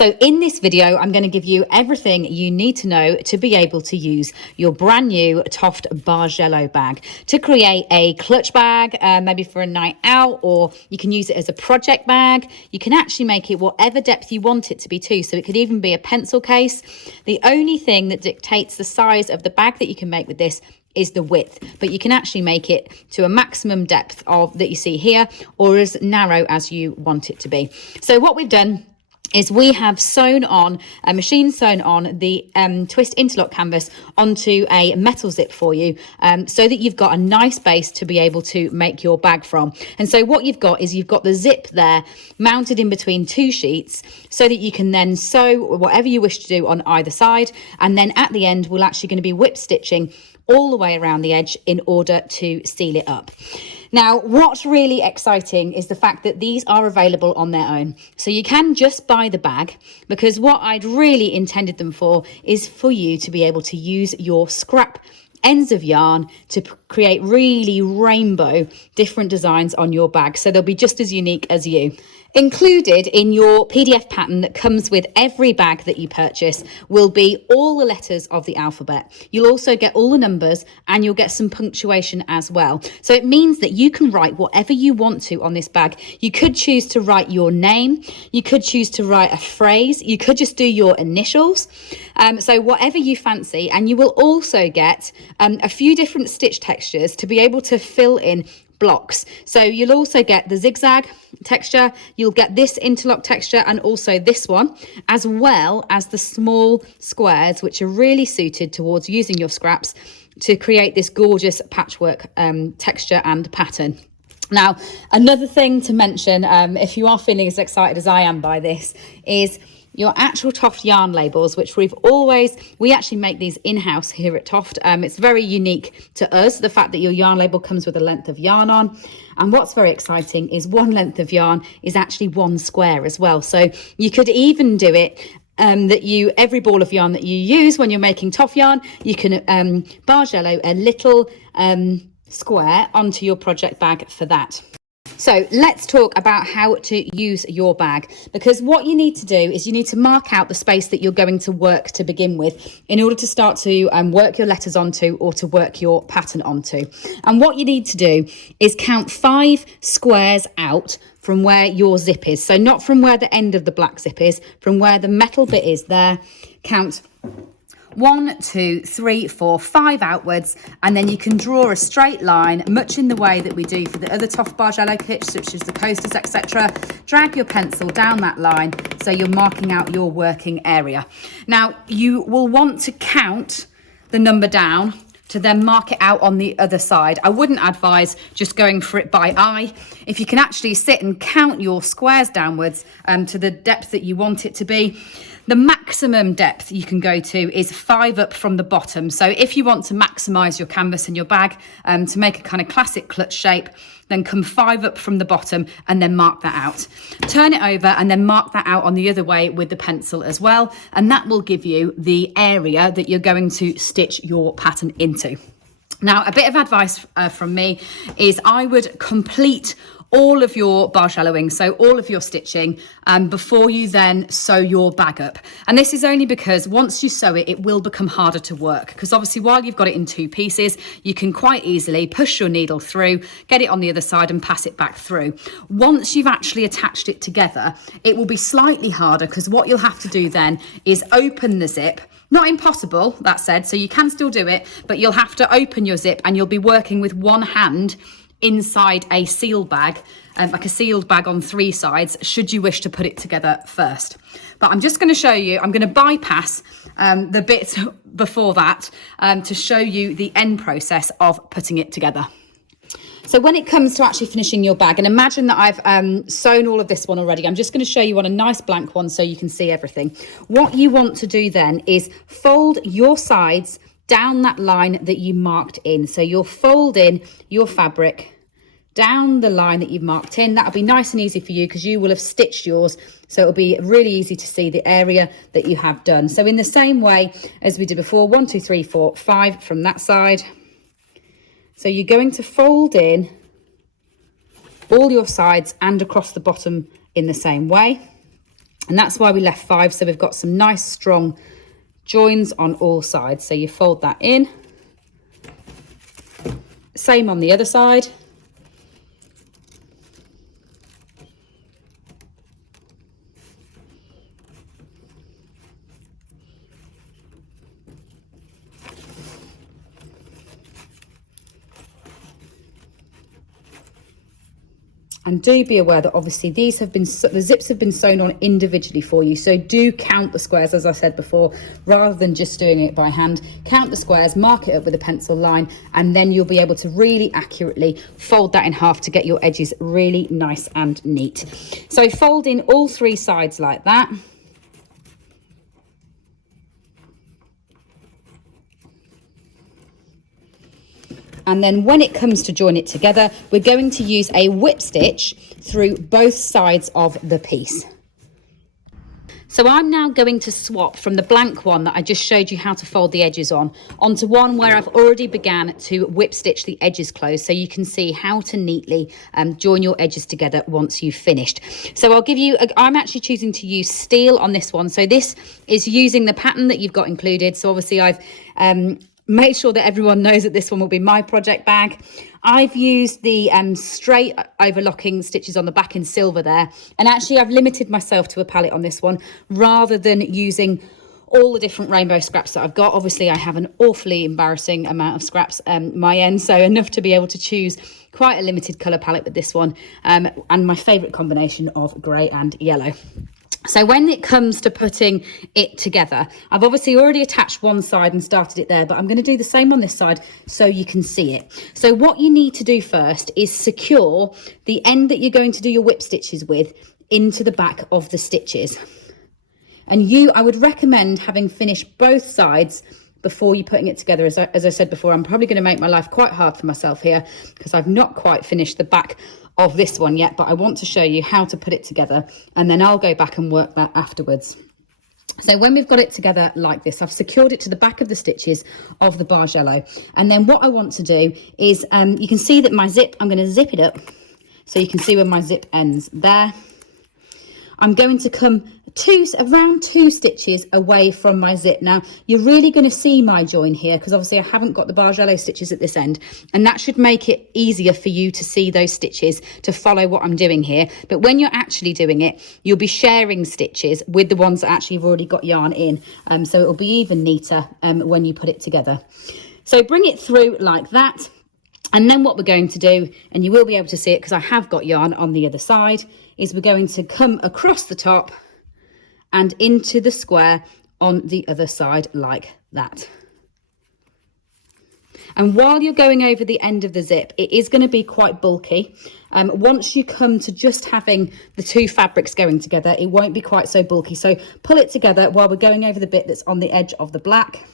So in this video, I'm going to give you everything you need to know to be able to use your brand new TOFT Bargello bag to create a clutch bag, maybe for a night out, or you can use it as a project bag. You can actually make it whatever depth you want it to be too. So it could even be a pencil case. The only thing that dictates the size of the bag that you can make with this is the width, but you can actually make it to a maximum depth of that you see here, or as narrow as you want it to be. So what we've done is we have sewn on a machine sewn on the twist interlock canvas onto a metal zip for you, so that you've got a nice base to be able to make your bag from. And so what you've got is you've got the zip there mounted in between two sheets so that you can then sew whatever you wish to do on either side, and then at the end we're actually going to be whip stitching all the way around the edge in order to seal it up. Now, what's really exciting is the fact that these are available on their own. So you can just buy the bag, because what I'd really intended them for is for you to be able to use your scrap ends of yarn to create really rainbow different designs on your bag, so they'll be just as unique as you. Included in your PDF pattern that comes with every bag that you purchase will be all the letters of the alphabet. You'll also get all the numbers, and you'll get some punctuation as well. So it means that you can write whatever you want to on this bag. You could choose to write your name, you could choose to write a phrase, you could just do your initials. So whatever you fancy, and you will also get a few different stitch textures to be able to fill in blocks. So you'll also get the zigzag texture, you'll get this interlock texture, and also this one, as well as the small squares, which are really suited towards using your scraps to create this gorgeous patchwork texture and pattern. Now, another thing to mention, if you are feeling as excited as I am by this, is your actual TOFT yarn labels, which we actually make these in-house here at TOFT. It's very unique to us, the fact that your yarn label comes with a length of yarn on. And what's very exciting is one length of yarn is actually one square as well. So you could even do it every ball of yarn that you use when you're making TOFT yarn, you can Bargello a little square onto your project bag for that. So let's talk about how to use your bag, because what you need to do is you need to mark out the space that you're going to work to begin with in order to start to work your letters onto, or to work your pattern onto. And what you need to do is count 5 squares out from where your zip is. So not from where the end of the black zip is, from where the metal bit is there. Count 1, 2, 3, 4, 5 outwards, and then you can draw a straight line, much in the way that we do for the other TOFT Bargello kits, such as the coasters, etc. Drag your pencil down that line so you're marking out your working area. Now, you will want to count the number down to then mark it out on the other side. I wouldn't advise just going for it by eye. If you can actually sit and count your squares downwards to the depth that you want it to be. The maximum depth you can go to is 5 up from the bottom. So if you want to maximise your canvas and your bag to make a kind of classic clutch shape, then come 5 up from the bottom and then mark that out. Turn it over and then mark that out on the other way with the pencil as well. And that will give you the area that you're going to stitch your pattern into. Now, a bit of advice from me is I would complete all of your bargelloing, so all of your stitching, before you then sew your bag up. And this is only because once you sew it, it will become harder to work, because obviously while you've got it in 2 pieces, you can quite easily push your needle through, get it on the other side and pass it back through. Once you've actually attached it together, it will be slightly harder, because what you'll have to do then is open the zip. Not impossible, that said, so you can still do it, but you'll have to open your zip and you'll be working with one hand inside a seal bag, like a sealed bag on 3 sides, should you wish to put it together first. But I'm just going to show you, I'm going to bypass the bit before that to show you the end process of putting it together. So when it comes to actually finishing your bag, and imagine that I've sewn all of this one already, I'm just going to show you on a nice blank one so you can see everything. What you want to do then is fold your sides down that line that you marked in. So you'll fold in your fabric down the line that you've marked in. That'll be nice and easy for you because you will have stitched yours, so it'll be really easy to see the area that you have done. So in the same way as we did before, 1, 2, 3, 4, 5 from that side. So you're going to fold in all your sides and across the bottom in the same way. And that's why we left 5. So we've got some nice strong joins on all sides. So you fold that in. Same on the other side. And do be aware that obviously the zips have been sewn on individually for you. So do count the squares, as I said before, rather than just doing it by hand. Count the squares, mark it up with a pencil line, and then you'll be able to really accurately fold that in half to get your edges really nice and neat. So fold in all 3 sides like that. And then when it comes to join it together, we're going to use a whip stitch through both sides of the piece. So I'm now going to swap from the blank one that I just showed you how to fold the edges on, onto one where I've already began to whip stitch the edges closed, so you can see how to neatly join your edges together once you've finished. So I'll give you, I'm actually choosing to use steel on this one. So this is using the pattern that you've got included. So obviously I've make sure that everyone knows that this one will be my project bag. I've used the straight overlocking stitches on the back in silver there. And actually I've limited myself to a palette on this one rather than using all the different rainbow scraps that I've got. Obviously I have an awfully embarrassing amount of scraps my end, so enough to be able to choose quite a limited colour palette with this one, and my favourite combination of grey and yellow. So when it comes to putting it together, I've obviously already attached one side and started it there, but I'm going to do the same on this side so you can see it. So what you need to do first is secure the end that you're going to do your whip stitches with into the back of the stitches. And I would recommend having finished both sides before you putting it together. As I said before, I'm probably going to make my life quite hard for myself here because I've not quite finished the back of this one yet, but I want to show you how to put it together, and then I'll go back and work that afterwards. So when we've got it together like this, I've secured it to the back of the stitches of the Bargello, and then what I want to do is you can see that my zip, I'm going to zip it up so you can see where my zip ends there. I'm going to come around 2 stitches away from my zip. Now you're really going to see my join here because obviously I haven't got the Bargello stitches at this end, and that should make it easier for you to see those stitches, to follow what I'm doing here. But when you're actually doing it, you'll be sharing stitches with the ones that actually have already got yarn in, so it'll be even neater when you put it together. So bring it through like that. And then what we're going to do, and you will be able to see it because I have got yarn on the other side, is we're going to come across the top and into the square on the other side like that. And while you're going over the end of the zip, it is going to be quite bulky. Once you come to just having the 2 fabrics going together, it won't be quite so bulky. So pull it together while we're going over the bit that's on the edge of the black.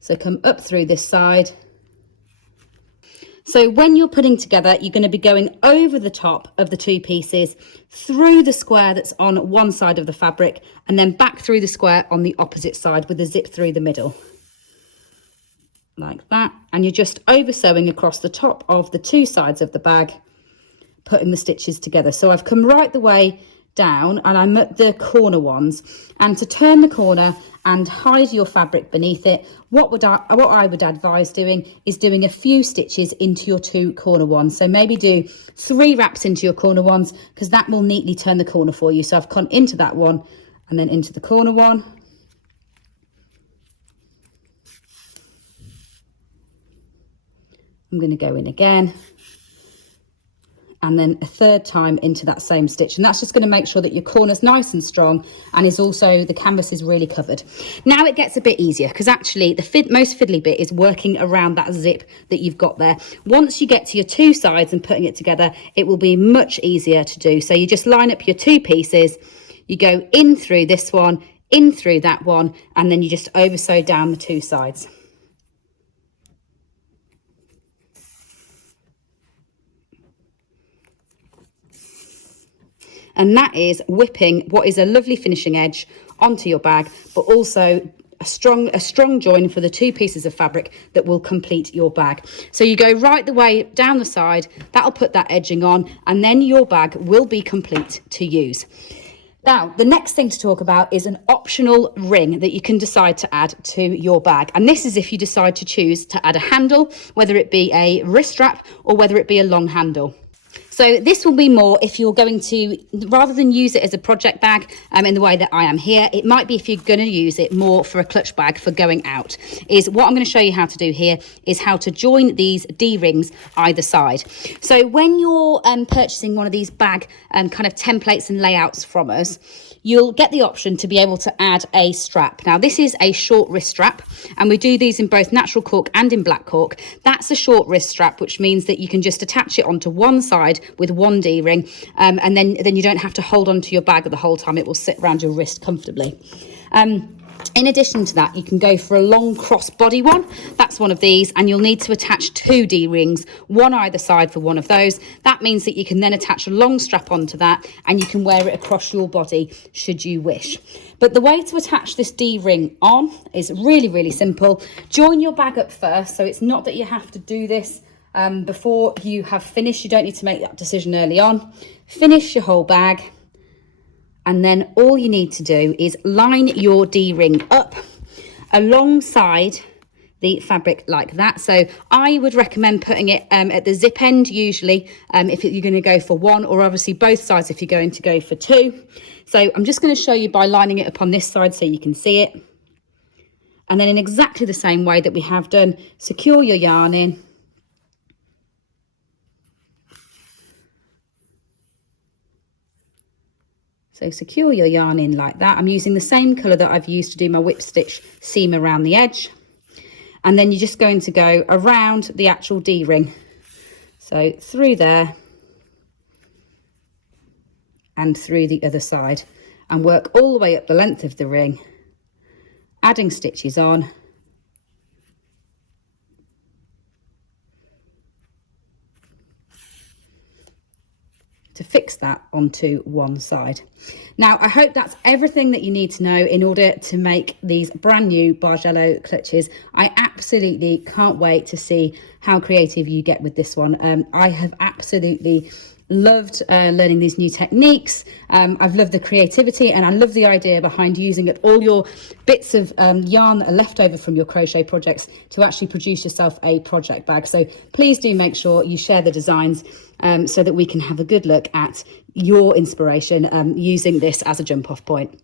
So come up through this side. So when you're putting together, you're going to be going over the top of the 2 pieces, through the square that's on one side of the fabric, and then back through the square on the opposite side with the zip through the middle. Like that. And you're just over sewing across the top of the 2 sides of the bag, putting the stitches together. So I've come right the way down and I'm at the corner ones, and to turn the corner and hide your fabric beneath it, what I would advise doing is doing a few stitches into your 2 corner ones. So maybe do 3 wraps into your corner ones, because that will neatly turn the corner for you. So I've gone into that one and then into the corner one. I'm going to go in again, and then a 3rd time into that same stitch, and that's just going to make sure that your corner's nice and strong, and is also, the canvas is really covered. Now it gets a bit easier because actually the most fiddly bit is working around that zip that you've got there. Once you get to your 2 sides and putting it together, it will be much easier to do. So you just line up your 2 pieces, you go in through this one, in through that one, and then you just over sew down the 2 sides. And that is whipping what is a lovely finishing edge onto your bag, but also a strong join for the 2 pieces of fabric that will complete your bag. So you go right the way down the side, that'll put that edging on, and then your bag will be complete to use. Now, the next thing to talk about is an optional ring that you can decide to add to your bag. And this is if you decide to choose to add a handle, whether it be a wrist strap or whether it be a long handle. So this will be more if you're going to, rather than use it as a project bag in the way that I am here, it might be if you're going to use it more for a clutch bag for going out. Is what I'm going to show you how to do here is how to join these D-rings either side. So when you're purchasing one of these bag kind of templates and layouts from us, you'll get the option to be able to add a strap. Now, this is a short wrist strap, and we do these in both natural cork and in black cork. That's a short wrist strap, which means that you can just attach it onto one side with one D-ring, and then you don't have to hold onto your bag the whole time. It will sit around your wrist comfortably. In addition to that, you can go for a long crossbody one. That's one of these, and you'll need to attach 2 D-rings, one either side for one of those. That means that you can then attach a long strap onto that, and you can wear it across your body should you wish. But the way to attach this D-ring on is really, really simple. Join your bag up first, so it's not that you have to do this before you have finished. You don't need to make that decision early on. Finish your whole bag. And then all you need to do is line your D-ring up alongside the fabric like that. So I would recommend putting it at the zip end usually if you're going to go for one, or obviously both sides if you're going to go for 2. So I'm just going to show you by lining it up on this side so you can see it. And then in exactly the same way that we have done, secure your yarn in. So secure your yarn in like that. I'm using the same colour that I've used to do my whip stitch seam around the edge. And then you're just going to go around the actual D-ring. So through there and through the other side, and work all the way up the length of the ring, adding stitches on. To fix that onto one side. Now, I hope that's everything that you need to know in order to make these brand new Bargello clutches. I absolutely can't wait to see how creative you get with this one. I have absolutely loved learning these new techniques. I've loved the creativity, and I love the idea behind using it, all your bits of yarn that are left over from your crochet projects to actually produce yourself a project bag. So please do make sure you share the designs so that we can have a good look at your inspiration using this as a jump off point.